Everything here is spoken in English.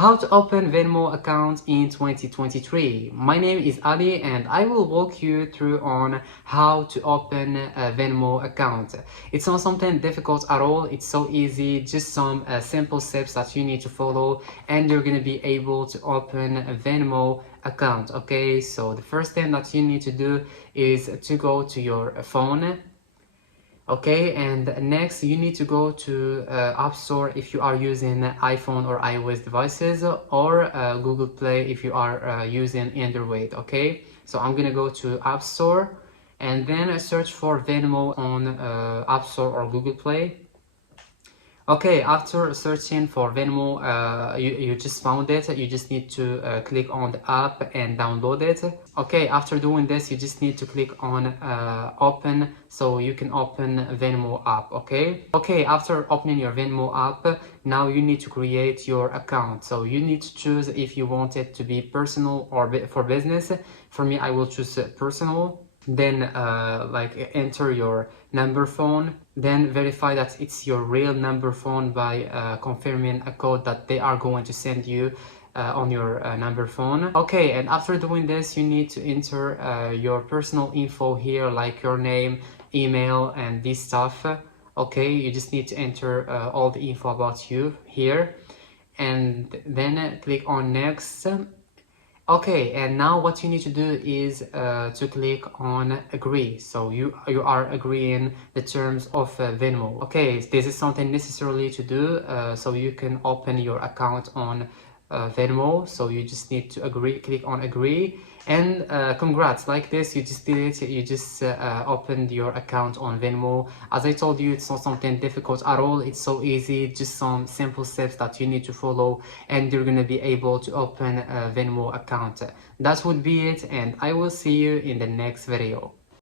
How to open Venmo account in 2023. My name is Ali and I will walk you through on how to open a Venmo account. It's not something difficult at all. It's so easy, just some simple steps that you need to follow and you're gonna be able to open a Venmo account. Okay, so the first thing that you need to do is to go to your phone. Okay, and next you need to go to App Store if you are using iPhone or iOS devices, or Google Play if you are using Android. Okay, so I'm gonna go to App Store and then search for Venmo on App Store or Google Play. Okay, after searching for Venmo, you just found it. You just need to click on the app and download it. Okay, after doing this, you just need to click on open so you can open Venmo app. Okay, after opening your Venmo app, now you need to create your account. So you need to choose if you want it to be personal or for business. For me, I will choose personal. Then like enter your number phone, then verify that it's your real number phone by confirming a code that they are going to send you on your number phone. Okay, and after doing this, you need to enter your personal info here, like your name, email, and this stuff. Okay, you just need to enter all the info about you here, and then click on next. Okay, and now what you need to do is to click on agree. So you are agreeing the terms of Venmo. Okay, this is something necessarily to do so you can open your account on Venmo. So you just need to agree, click on agree, and congrats, like this you just did it. You just opened your account on Venmo. As I told you, it's not something difficult at all. It's so easy, just some simple steps that you need to follow and you're gonna be able to open a Venmo account. That would be it, and I will see you in the next video.